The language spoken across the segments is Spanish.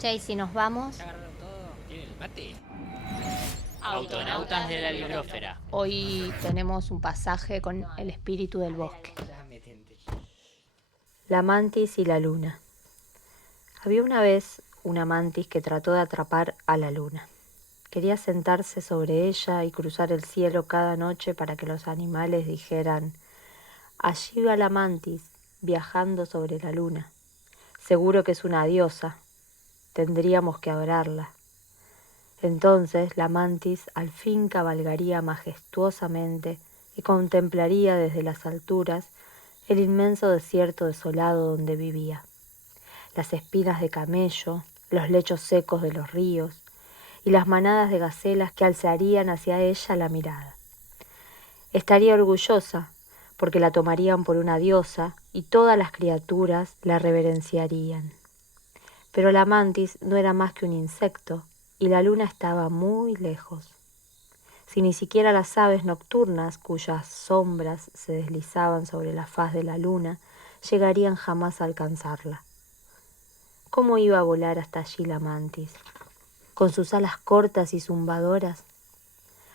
Che, ¿y si nos vamos? ¿Ya agarraron todo? ¿Tienen el mate? Autonautas de la Librófera. Hoy tenemos un pasaje con el espíritu del bosque. La mantis y la luna. Había una vez una mantis que trató de atrapar a la luna. Quería sentarse sobre ella y cruzar el cielo cada noche para que los animales dijeran: allí va la mantis, viajando sobre la luna. Seguro que es una diosa. Tendríamos que adorarla. Entonces la mantis al fin cabalgaría majestuosamente y contemplaría desde las alturas el inmenso desierto desolado donde vivía, las espinas de camello, los lechos secos de los ríos y las manadas de gacelas que alzarían hacia ella la mirada. Estaría orgullosa porque la tomarían por una diosa y todas las criaturas la reverenciarían. Pero la mantis no era más que un insecto y la luna estaba muy lejos. Si ni siquiera las aves nocturnas, cuyas sombras se deslizaban sobre la faz de la luna, llegarían jamás a alcanzarla. ¿Cómo iba a volar hasta allí la mantis? Con sus alas cortas y zumbadoras.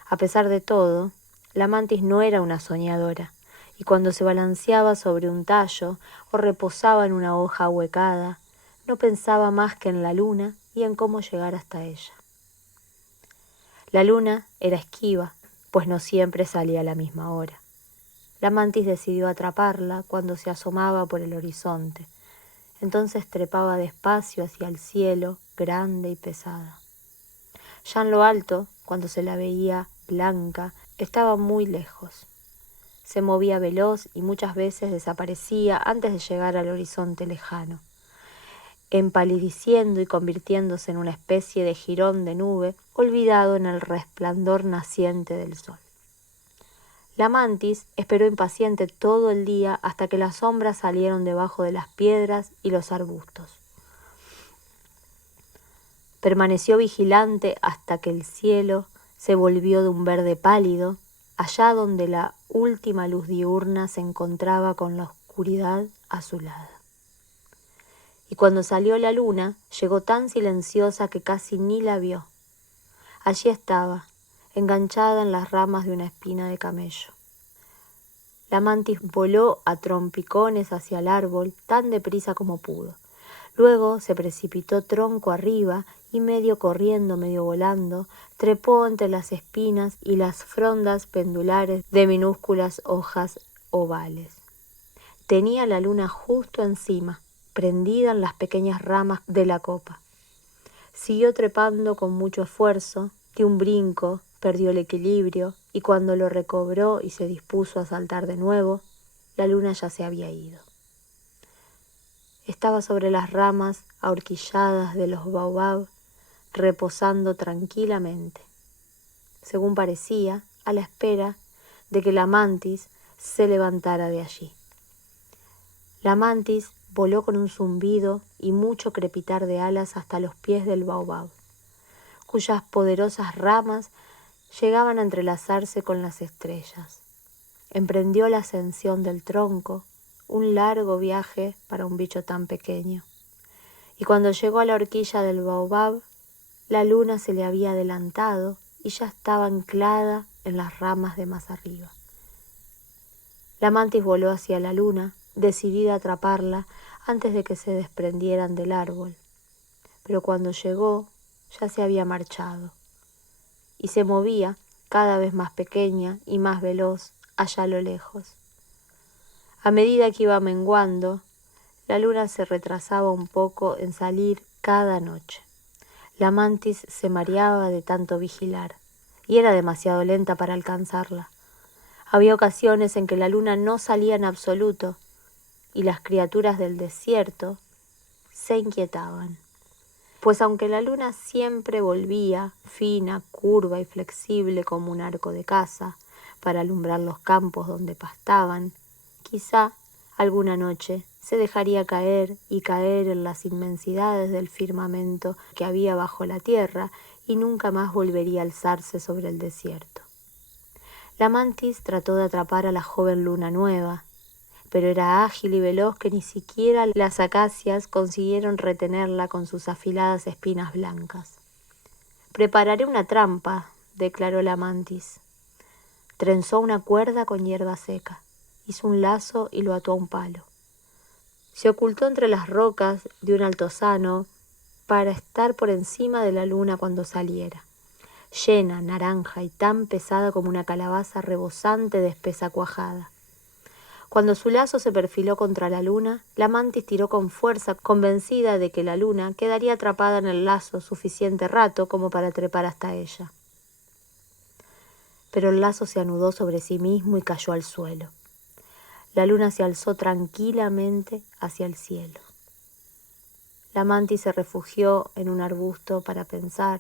A pesar de todo, la mantis no era una soñadora, y cuando se balanceaba sobre un tallo o reposaba en una hoja ahuecada, no pensaba más que en la luna y en cómo llegar hasta ella. La luna era esquiva, pues no siempre salía a la misma hora. La mantis decidió atraparla cuando se asomaba por el horizonte. Entonces trepaba despacio hacia el cielo, grande y pesada. Ya en lo alto, cuando se la veía blanca, estaba muy lejos. Se movía veloz y muchas veces desaparecía antes de llegar al horizonte lejano, empalideciendo y convirtiéndose en una especie de jirón de nube olvidado en el resplandor naciente del sol. La mantis esperó impaciente todo el día hasta que las sombras salieron debajo de las piedras y los arbustos. Permaneció vigilante hasta que el cielo se volvió de un verde pálido, allá donde la última luz diurna se encontraba con la oscuridad azulada. Y cuando salió la luna, llegó tan silenciosa que casi ni la vio. Allí estaba, enganchada en las ramas de una espina de camello. La mantis voló a trompicones hacia el árbol tan deprisa como pudo. Luego se precipitó tronco arriba y medio corriendo, medio volando, trepó entre las espinas y las frondas pendulares de minúsculas hojas ovales. Tenía la luna justo encima, prendida en las pequeñas ramas de la copa. Siguió trepando con mucho esfuerzo, dio un brinco, perdió el equilibrio y cuando lo recobró y se dispuso a saltar de nuevo, la luna ya se había ido. Estaba sobre las ramas ahorquilladas de los baobab, reposando tranquilamente, según parecía, a la espera de que la mantis se levantara de allí. La mantis voló con un zumbido y mucho crepitar de alas hasta los pies del baobab, cuyas poderosas ramas llegaban a entrelazarse con las estrellas. Emprendió la ascensión del tronco, un largo viaje para un bicho tan pequeño. Y cuando llegó a la horquilla del baobab, la luna se le había adelantado y ya estaba anclada en las ramas de más arriba. La mantis voló hacia la luna, decidida a atraparla antes de que se desprendieran del árbol. Pero cuando llegó, ya se había marchado. Y se movía, cada vez más pequeña y más veloz, allá a lo lejos. A medida que iba menguando, la luna se retrasaba un poco en salir cada noche. La mantis se mareaba de tanto vigilar, y era demasiado lenta para alcanzarla. Había ocasiones en que la luna no salía en absoluto, y las criaturas del desierto se inquietaban. Pues aunque la luna siempre volvía, fina, curva y flexible como un arco de caza, para alumbrar los campos donde pastaban, quizá alguna noche se dejaría caer y caer en las inmensidades del firmamento que había bajo la tierra y nunca más volvería a alzarse sobre el desierto. La mantis trató de atrapar a la joven luna nueva. pero era ágil y veloz que ni siquiera las acacias consiguieron retenerla con sus afiladas espinas blancas. «Prepararé una trampa», declaró la mantis. Trenzó una cuerda con hierba seca, hizo un lazo y lo ató a un palo. Se ocultó entre las rocas de un altozano para estar por encima de la luna cuando saliera, llena, naranja y tan pesada como una calabaza rebosante de espesa cuajada. Cuando su lazo se perfiló contra la luna, la mantis tiró con fuerza, convencida de que la luna quedaría atrapada en el lazo suficiente rato como para trepar hasta ella. Pero el lazo se anudó sobre sí mismo y cayó al suelo. La luna se alzó tranquilamente hacia el cielo. La mantis se refugió en un arbusto para pensar,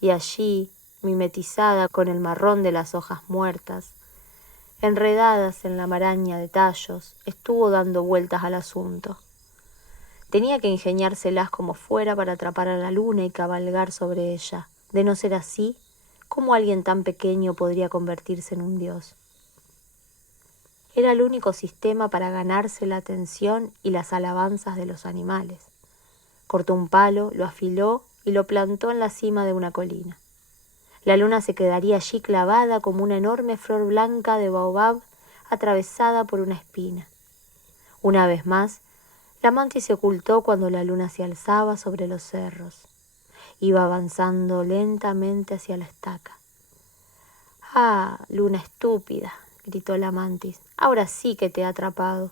y allí, mimetizada con el marrón de las hojas muertas, enredadas en la maraña de tallos, estuvo dando vueltas al asunto. Tenía que ingeniárselas como fuera para atrapar a la luna y cabalgar sobre ella. De no ser así, ¿cómo alguien tan pequeño podría convertirse en un dios? Era el único sistema para ganarse la atención y las alabanzas de los animales. Cortó un palo, lo afiló y lo plantó en la cima de una colina. La luna se quedaría allí clavada como una enorme flor blanca de baobab atravesada por una espina. Una vez más, la mantis se ocultó cuando la luna se alzaba sobre los cerros. Iba avanzando lentamente hacia la estaca. «¡Ah, luna estúpida!», gritó la mantis. «Ahora sí que te he atrapado».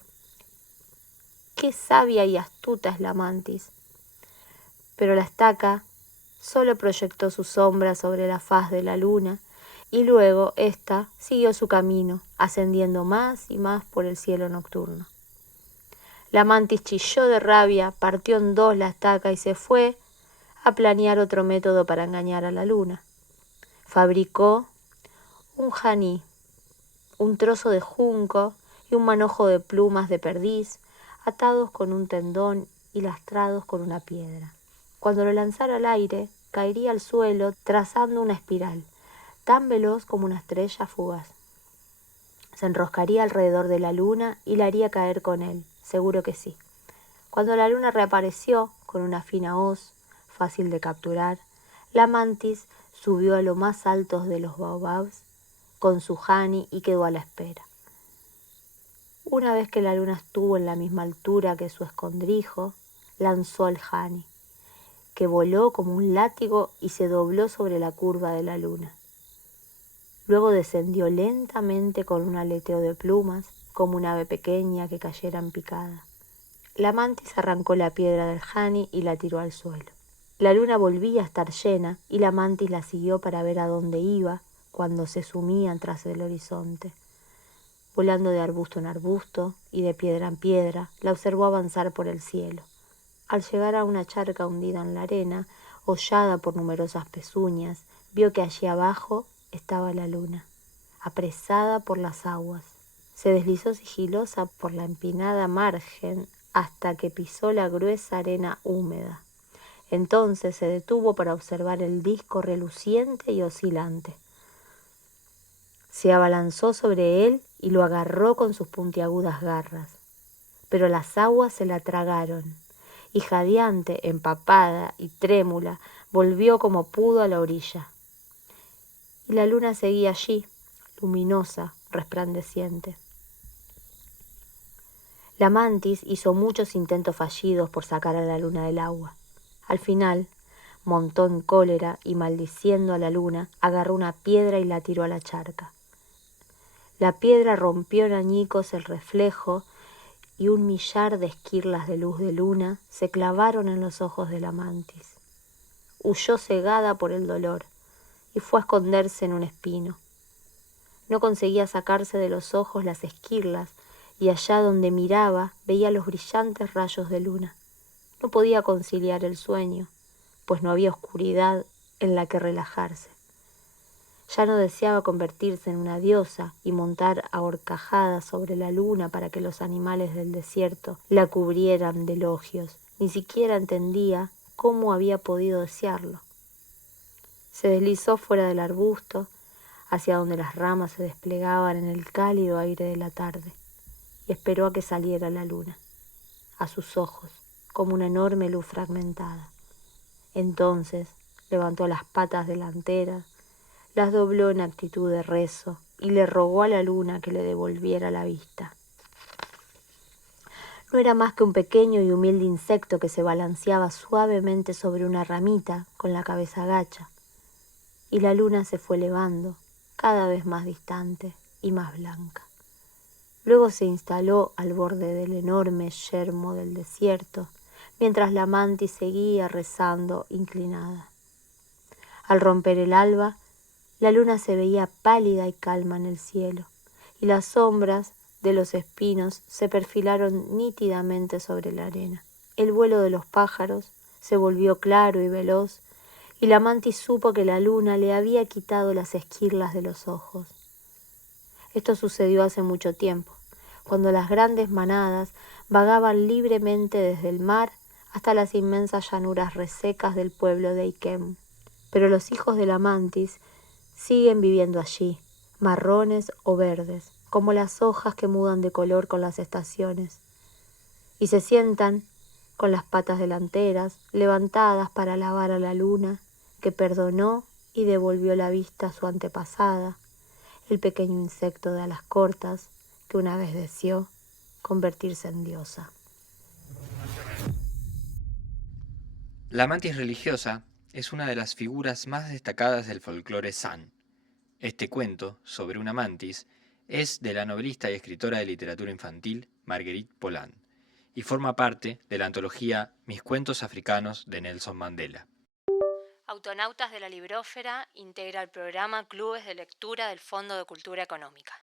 Qué sabia y astuta es la mantis. Pero la estaca solo proyectó su sombra sobre la faz de la luna y luego ésta siguió su camino, ascendiendo más y más por el cielo nocturno. La mantis chilló de rabia, partió en dos la estaca y se fue a planear otro método para engañar a la luna. Fabricó un janí, un trozo de junco y un manojo de plumas de perdiz, atados con un tendón y lastrados con una piedra. Cuando lo lanzara al aire, caería al suelo trazando una espiral, tan veloz como una estrella fugaz. Se enroscaría alrededor de la luna y la haría caer con él, seguro que sí. Cuando la luna reapareció, con una fina hoz, fácil de capturar, la mantis subió a lo más altos de los baobabs con su jani y quedó a la espera. Una vez que la luna estuvo en la misma altura que su escondrijo, lanzó el jani, que voló como un látigo y se dobló sobre la curva de la luna. Luego descendió lentamente con un aleteo de plumas, como un ave pequeña que cayera en picada. La mantis arrancó la piedra del jani y la tiró al suelo. La luna volvía a estar llena y la mantis la siguió para ver a dónde iba cuando se sumía tras el horizonte. Volando de arbusto en arbusto y de piedra en piedra, la observó avanzar por el cielo. Al llegar a una charca hundida en la arena, hollada por numerosas pezuñas, vio que allí abajo estaba la luna, apresada por las aguas. Se deslizó sigilosa por la empinada margen hasta que pisó la gruesa arena húmeda. Entonces se detuvo para observar el disco reluciente y oscilante. Se abalanzó sobre él y lo agarró con sus puntiagudas garras. Pero las aguas se la tragaron, y jadeante, empapada y trémula, volvió como pudo a la orilla. Y la luna seguía allí, luminosa, resplandeciente. La mantis hizo muchos intentos fallidos por sacar a la luna del agua. Al final, montó en cólera y, maldiciendo a la luna, agarró una piedra y la tiró a la charca. La piedra rompió en añicos el reflejo y un millar de esquirlas de luz de luna se clavaron en los ojos de la mantis. Huyó cegada por el dolor y fue a esconderse en un espino. No conseguía sacarse de los ojos las esquirlas y allá donde miraba veía los brillantes rayos de luna. No podía conciliar el sueño, pues no había oscuridad en la que relajarse. Ya no deseaba convertirse en una diosa y montar a horcajadas sobre la luna para que los animales del desierto la cubrieran de elogios. Ni siquiera entendía cómo había podido desearlo. Se deslizó fuera del arbusto, hacia donde las ramas se desplegaban en el cálido aire de la tarde, y esperó a que saliera la luna, a sus ojos, como una enorme luz fragmentada. Entonces levantó las patas delanteras, las dobló en actitud de rezo y le rogó a la luna que le devolviera la vista. No era más que un pequeño y humilde insecto que se balanceaba suavemente sobre una ramita con la cabeza gacha, y la luna se fue elevando, cada vez más distante y más blanca. Luego se instaló al borde del enorme yermo del desierto, mientras la mantis seguía rezando inclinada. Al romper el alba, la luna se veía pálida y calma en el cielo, y las sombras de los espinos se perfilaron nítidamente sobre la arena. El vuelo de los pájaros se volvió claro y veloz, y la mantis supo que la luna le había quitado las esquirlas de los ojos. Esto sucedió hace mucho tiempo, cuando las grandes manadas vagaban libremente desde el mar hasta las inmensas llanuras resecas del pueblo de Ikem. Pero los hijos de la mantis siguen viviendo allí, marrones o verdes, como las hojas que mudan de color con las estaciones, y se sientan con las patas delanteras levantadas para alabar a la luna, que perdonó y devolvió la vista a su antepasada, el pequeño insecto de alas cortas que una vez deseó convertirse en diosa. La mantis religiosa es una de las figuras más destacadas del folclore San. Este cuento, sobre una mantis, es de la novelista y escritora de literatura infantil Marguerite Poland y forma parte de la antología Mis cuentos africanos de Nelson Mandela. Autonautas de la Librófera integra el programa Clubes de Lectura del Fondo de Cultura Económica.